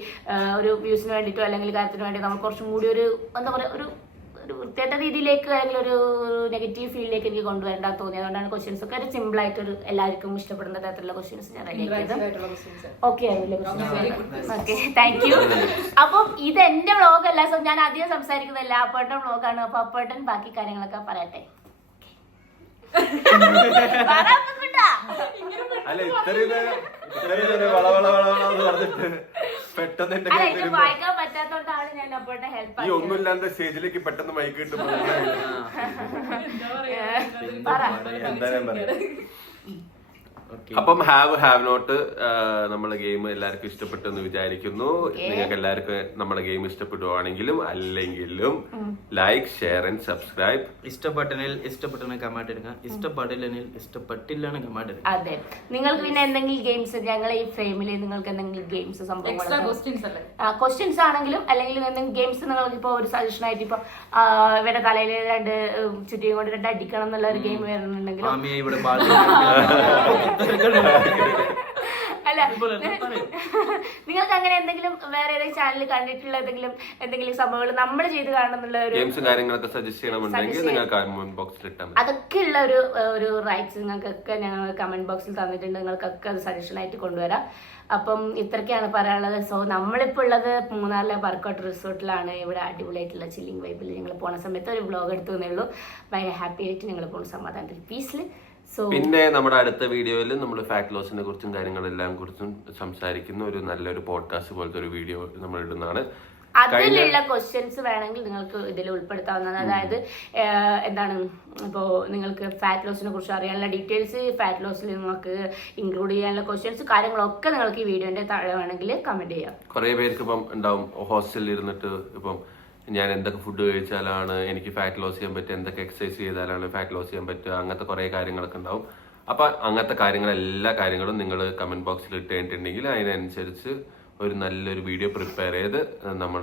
ഒരു വ്യൂസിന് വേണ്ടിയിട്ടോ അല്ലെങ്കിൽ കാര്യത്തിന് വേണ്ടി നമ്മൾ കുറച്ചും കൂടി ഒരു എന്താ പറയുക ഒരു വൃത്തിയായിട്ട രീതിയിലേക്ക് അല്ലെങ്കിൽ ഒരു നെഗറ്റീവ് ഫീൽഡിലേക്ക് എനിക്ക് കൊണ്ടുവരേണ്ട തോന്നി. അതുകൊണ്ടാണ് ക്വസ്റ്റ്യൻസ് ഒക്കെ ഒരു സിമ്പിൾ ആയിട്ട് ഒരു എല്ലാവർക്കും ഇഷ്ടപ്പെടുന്ന തരത്തിലുള്ള ക്വസ്റ്റ്യൻസ് ഞാൻ റെഡിയാക്കിയത്. Okay okay, thank you. അപ്പം ഇത് എന്റെ വ്ളോഗ് അല്ല, സോ ഞാൻ അധികം സംസാരിക്കുന്നില്ല. അപ്പേട്ടൻ വ്ളോഗാണ്. അപ്പൊ അപ്പേട്ടൻ ബാക്കി കാര്യങ്ങളൊക്കെ പറയട്ടെ. അല്ല ഇത്രയും പറഞ്ഞിട്ട് പെട്ടെന്ന് വായിക്കാൻ പറ്റാത്തോണ്ടാണ് ഞാൻ അപ്പേട്ടൻ ഹെൽപ്പ് ഈ ഒന്നുമില്ലാത്ത സ്റ്റേജിലേക്ക് പെട്ടെന്ന് മൈക്ക് കിട്ടും. എന്തായാലും പറയാം. അപ്പം ഹാവ് നോട്ട് നമ്മളെ ഗെയിം എല്ലാവർക്കും ഇഷ്ടപ്പെട്ടെന്ന് വിചാരിക്കുന്നു. നിങ്ങൾക്ക് എല്ലാവർക്കും നമ്മുടെ ഗെയിം ഇഷ്ടപ്പെടുവാണെങ്കിലും അല്ലെങ്കിലും ലൈക്ക് ഷെയർ ആൻഡ് സബ്സ്ക്രൈബ്. ഇഷ്ടപ്പെട്ടെങ്കിൽ കമന്റ് ഇടുക, ഇഷ്ടപ്പെട്ടില്ലെങ്കിൽ കമന്റ് ഇടുക. അതെ, നിങ്ങൾക്ക് പിന്നെ എന്തെങ്കിലും ഗെയിംസ് ഞങ്ങളെ ഈ ഫ്രെയിമിൽ നിങ്ങൾക്ക് എന്തെങ്കിലും ഗെയിംസ് ക്വസ്റ്റ്യൻസ് ആണെങ്കിലും അല്ലെങ്കിൽ എന്തെങ്കിലും ഗെയിംസ് നിങ്ങൾക്ക് ഇപ്പൊ ഒരു സജഷൻ ആയിട്ട് ഇപ്പൊ ഇവരുടെ തലയിൽ 2 ചുറ്റിയും കൊണ്ട് 2 അടിക്കണം എന്നുള്ള ഒരു ഗെയിം വരുന്നുണ്ടെങ്കിൽ അല്ല നിങ്ങൾക്ക് അങ്ങനെ എന്തെങ്കിലും വേറെ ഏതെങ്കിലും ചാനലിൽ കണ്ടിട്ടുള്ള എന്തെങ്കിലും സംഭവങ്ങൾ നമ്മൾ ചെയ്ത് കാണുന്നുള്ള ഒരു ഗെയിംസും കാര്യങ്ങളൊക്കെ സജസ്റ്റ് ചെയ്യണമെന്നുണ്ടെങ്കിൽ നിങ്ങൾക്ക് കമന്റ് ബോക്സിൽ ഇട്ടാൽ മതി. അതൊക്കെയുള്ള ഒരു റൈറ്റ്സ് നിങ്ങൾക്കൊക്കെ ഞങ്ങൾ കമന്റ് ബോക്സിൽ തന്നിട്ടുണ്ട്. നിങ്ങൾക്കൊക്കെ അത് സജഷൻ ആയിട്ട് കൊണ്ടുവരാം. അപ്പം ഇത്രയ്ക്കാണ് പറയാനുള്ളത്. സോ നമ്മളിപ്പോൾ ഉള്ളത് മൂന്നാറിലെ വർക്കൗട്ട് റിസോർട്ടിലാണ്. ഇവിടെ അടിപൊളിയായിട്ടുള്ള ചില്ലിങ് വൈബിൽ ഞങ്ങൾ പോണ സമയത്ത് ഒരു വ്ളോഗ് എടുത്തു തന്നേ ഉള്ളൂ. ഭയങ്കര ഹാപ്പി ആയിട്ട് ഞങ്ങൾ പോകുന്ന സമാധാനത്തിൽ പീസിൽ. പിന്നെ നമ്മുടെ അടുത്ത വീഡിയോയിൽ നമ്മൾ ഫാറ്റ് ലോസിനെ കുറിച്ചും കാര്യങ്ങളെല്ലാം കുറിച്ചും സംസാരിക്കുന്ന ഒരു നല്ലൊരു പോഡ്കാസ്റ്റ് പോലത്തെ ഒരു വീഡിയോ നമ്മൾ ഇടുന്നതാണ്. അതിലുള്ള ക്വസ്റ്റ്യൻസ് വേണമെങ്കിൽ നിങ്ങൾക്ക് ഇതിൽ ഉൾപ്പെടുത്താവുന്നതാണ്. അതായത് എന്താണ് ഇപ്പോൾ നിങ്ങൾക്ക് ഫാറ്റ് ലോസിനെ കുറിച്ച് അറിയാനുള്ള ഡീറ്റെയിൽസ്, ഫാറ്റ് ലോസിൽ നിങ്ങൾക്ക് ഇൻക്ലൂഡ് ചെയ്യാനുള്ള ക്വസ്റ്റ്യൻസ് കാര്യങ്ങളൊക്കെ നിങ്ങൾക്ക് ഈ വീഡിയോന്റെ താഴെ വേണമെങ്കിൽ കമന്റ് ചെയ്യാം. കുറേ പേർക്ക് ഇപ്പം ഉണ്ടാവും ഹോസ്റ്റലിൽ ഇരുന്നിട്ട് ഇപ്പം ഞാൻ എന്തൊക്കെ ഫുഡ് കഴിച്ചാലാണ് എനിക്ക് ഫാറ്റ് ലോസ് ചെയ്യാൻ പറ്റുക, എന്തൊക്കെ എക്സസൈസ് ചെയ്താലാണ് ഫാറ്റ് ലോസ് ചെയ്യാൻ പറ്റുക, അങ്ങനത്തെ കുറേ കാര്യങ്ങളൊക്കെ ഉണ്ടാവും. അപ്പം അങ്ങനത്തെ എല്ലാ കാര്യങ്ങളും നിങ്ങൾ കമന്റ് ബോക്സിൽ ഇട്ട് കഴിഞ്ഞിട്ടുണ്ടെങ്കിൽ അതിനനുസരിച്ച് ഒരു നല്ലൊരു വീഡിയോ പ്രിപ്പയർ ചെയ്ത് നമ്മൾ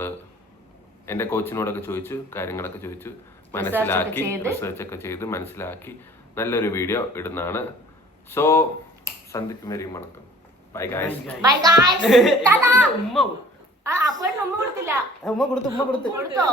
എൻ്റെ കോച്ചിനോടൊക്കെ ചോദിച്ചു കാര്യങ്ങളൊക്കെ ചോദിച്ചു മനസ്സിലാക്കി റിസർച്ച് ഒക്കെ ചെയ്ത് മനസ്സിലാക്കി നല്ലൊരു വീഡിയോ ഇടുന്നതാണ്. സോ സന്ധിക്കും വരെയും വണക്കം. Bye guys. അപ്പോൾ ഉമ്മ കൊടുത്തില്ല. ഉമ്മ കൊടുത്തു കൊടുത്തോ?